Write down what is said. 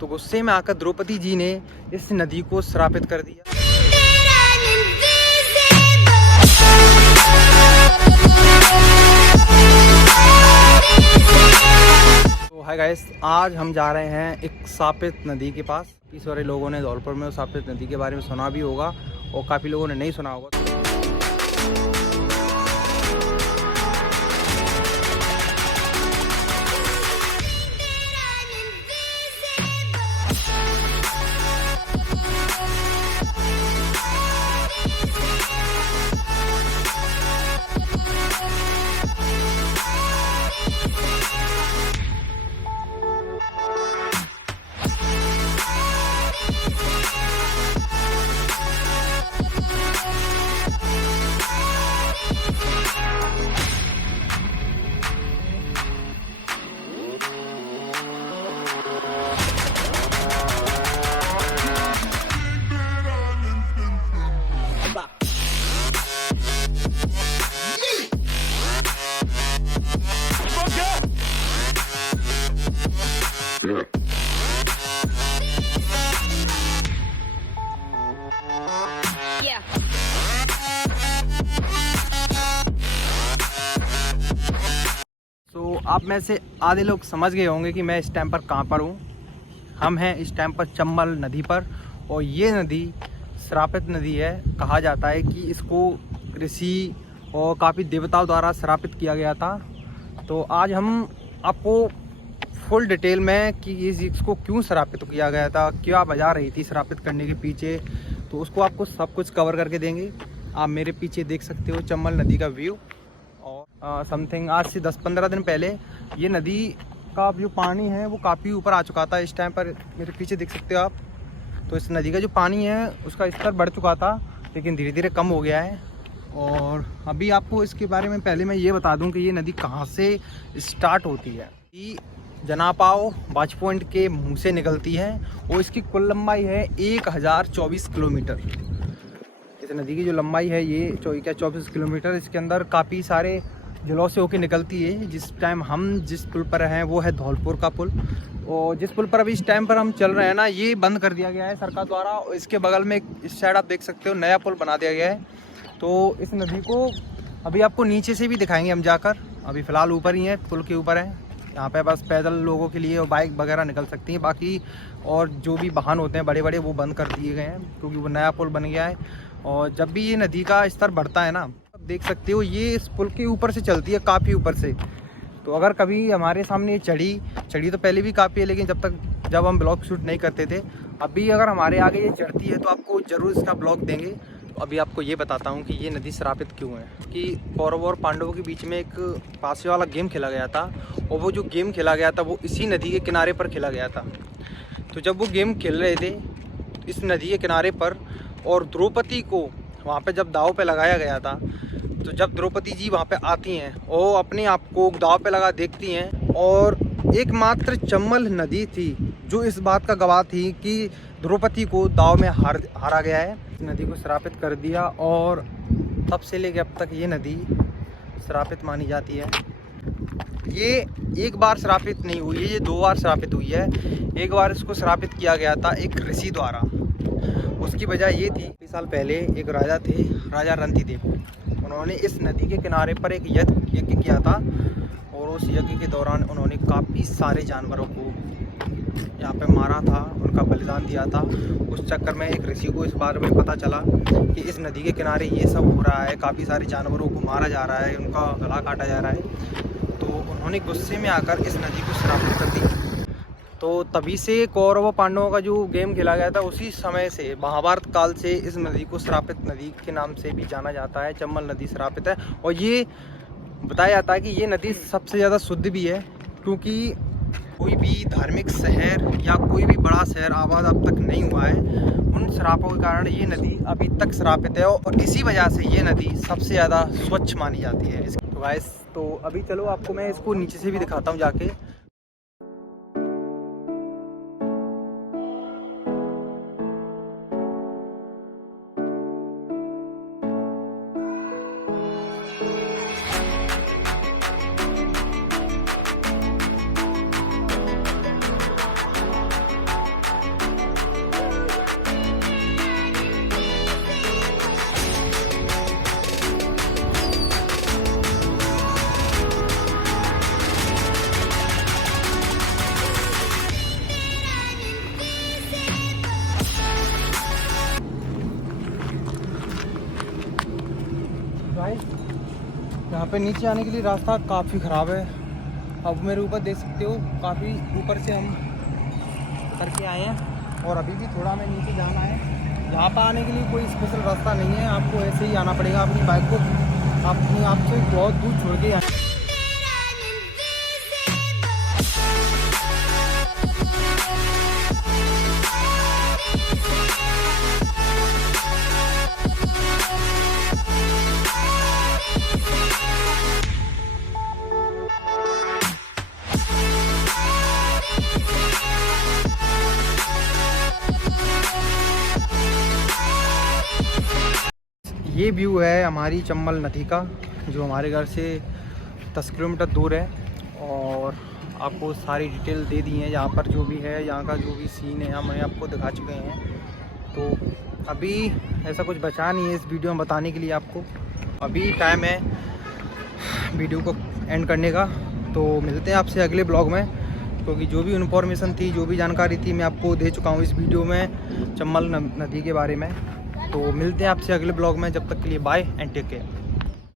तो गुस्से में आकर द्रौपदी जी ने इस नदी को श्रापित कर दिया। तो हाय गाइस, आज हम जा रहे हैं एक श्रापित नदी के पास। इस वाले लोगों ने धौलपुर में श्रापित नदी के बारे में सुना भी होगा और काफ़ी लोगों ने नहीं सुना होगा। तो आप में से आधे लोग समझ गए होंगे कि मैं इस टाइम पर कहाँ पर हूँ। हम हैं इस टाइम पर चंबल नदी पर और ये नदी श्रापित नदी है। कहा जाता है कि इसको ऋषि और काफ़ी देवताओं द्वारा श्रापित किया गया था। तो आज हम आपको फुल डिटेल में कि इसको क्यों श्रापित किया गया था, क्या वजह रही थी श्रापित करने के पीछे, तो उसको आपको सब कुछ कवर करके देंगे। आप मेरे पीछे देख सकते हो चंबल नदी का व्यू। और समथिंग आज से 10-15 दिन पहले ये नदी का जो पानी है वो काफ़ी ऊपर आ चुका था। इस टाइम पर मेरे पीछे देख सकते हो आप। तो इस नदी का जो पानी है उसका स्तर बढ़ चुका था, लेकिन धीरे धीरे कम हो गया है। और अभी आपको इसके बारे में पहले मैं ये बता दूं कि ये नदी कहाँ से स्टार्ट होती है। ये जनापाव बाच पॉइंट के मुँह से निकलती है और इसकी कुल लंबाई है 1024 किलोमीटर। इस नदी की जो लंबाई है ये 24 किलोमीटर। इसके अंदर काफ़ी सारे जलों से होकर निकलती है। जिस टाइम हम जिस पुल पर हैं वो है धौलपुर का पुल, और जिस पुल पर अभी इस टाइम पर हम चल रहे हैं ना, ये बंद कर दिया गया है सरकार द्वारा। और इसके बगल में इस साइड आप देख सकते हो नया पुल बना दिया गया है। तो इस नदी को अभी आपको नीचे से भी दिखाएंगे हम जाकर। अभी फ़िलहाल ऊपर ही है, पुल के ऊपर है। यहाँ पे बस पैदल लोगों के लिए और बाइक वगैरह निकल सकती हैं। बाकी और जो भी वाहन होते हैं बड़े बड़े वो बंद कर दिए गए हैं, क्योंकि वो नया पुल बन गया है। और जब भी ये नदी का स्तर बढ़ता है ना, देख सकते हो ये इस पुल के ऊपर से चलती है, काफ़ी ऊपर से। तो अगर कभी हमारे सामने ये चढ़ी तो पहले भी काफ़ी है, लेकिन जब हम ब्लॉग शूट नहीं करते थे, अभी अगर हमारे आगे ये चढ़ती है तो आपको ज़रूर इसका ब्लॉग देंगे। तो अभी आपको ये बताता हूँ कि ये नदी श्रापित क्यों है। कि कौरवों और पांडवों के बीच में एक पासे वाला गेम खेला गया था, और वो जो गेम खेला गया था वो इसी नदी के किनारे पर खेला गया था। तो जब वो गेम खेल रहे थे इस नदी के किनारे पर, और द्रौपदी को वहाँ पे जब दाव पे लगाया गया था, तो जब द्रौपदी जी वहाँ पे आती हैं और अपने आप को दाव पे लगा देखती हैं, और एकमात्र चंबल नदी थी जो इस बात का गवाह थी कि द्रौपदी को दाव में हारा गया है। इस नदी को श्रापित कर दिया, और तब से लेकर अब तक ये नदी श्रापित मानी जाती है। ये एक बार श्रापित नहीं हुई है, ये 2 बार श्रापित हुई है। एक बार इसको श्रापित किया गया था एक ऋषि द्वारा। उसकी वजह ये थी, 20 साल पहले एक राजा थे, राजा रंतिदेव। उन्होंने इस नदी के किनारे पर एक यज्ञ किया था, और उस यज्ञ के दौरान उन्होंने काफ़ी सारे जानवरों को यहाँ पे मारा था, उनका बलिदान दिया था। उस चक्कर में एक ऋषि को इस बारे में पता चला कि इस नदी के किनारे ये सब हो रहा है, काफ़ी सारे जानवरों को मारा जा रहा है, उनका गला काटा जा रहा है। तो उन्होंने गुस्से में आकर इस नदी को श्रापित कर दिया। तो तभी से कौरव पांडवों का जो गेम खेला गया था, उसी समय से महाभारत काल से इस नदी को श्रापित नदी के नाम से भी जाना जाता है। चंबल नदी श्रापित है, और ये बताया जाता है कि ये नदी सबसे ज़्यादा शुद्ध भी है, क्योंकि कोई भी धार्मिक शहर या कोई भी बड़ा शहर आबाद अब तक नहीं हुआ है। उन श्रापों के कारण ये नदी अभी तक श्रापित है, और इसी वजह से ये नदी सबसे ज़्यादा स्वच्छ मानी जाती है। तो गाइस, तो अभी चलो आपको मैं इसको नीचे से भी दिखाता हूँ जाके। यहाँ पे नीचे आने के लिए रास्ता काफ़ी ख़राब है। अब मेरे ऊपर देख सकते हो, काफ़ी ऊपर से हम उतर के आए हैं और अभी भी थोड़ा हमें नीचे जाना है। यहाँ पर आने के लिए कोई स्पेशल रास्ता नहीं है, आपको ऐसे ही आना पड़ेगा। अपनी बाइक को अपनी आप से बहुत दूर छोड़ के ये व्यू है हमारी चंबल नदी का, जो हमारे घर से 10 किलोमीटर दूर है। और आपको सारी डिटेल दे दी है, यहाँ पर जो भी है, यहाँ का जो भी सीन है हम आपको दिखा चुके हैं। तो अभी ऐसा कुछ बचा नहीं है इस वीडियो में बताने के लिए आपको। अभी टाइम है वीडियो को एंड करने का। तो मिलते हैं आपसे अगले ब्लॉग में, क्योंकि जो भी इन्फॉर्मेशन थी, जो भी जानकारी थी, मैं आपको दे चुका हूँ इस वीडियो में चंबल नदी के बारे में। तो मिलते हैं आपसे अगले ब्लॉग में, जब तक के लिए बाय एंड टेक केयर।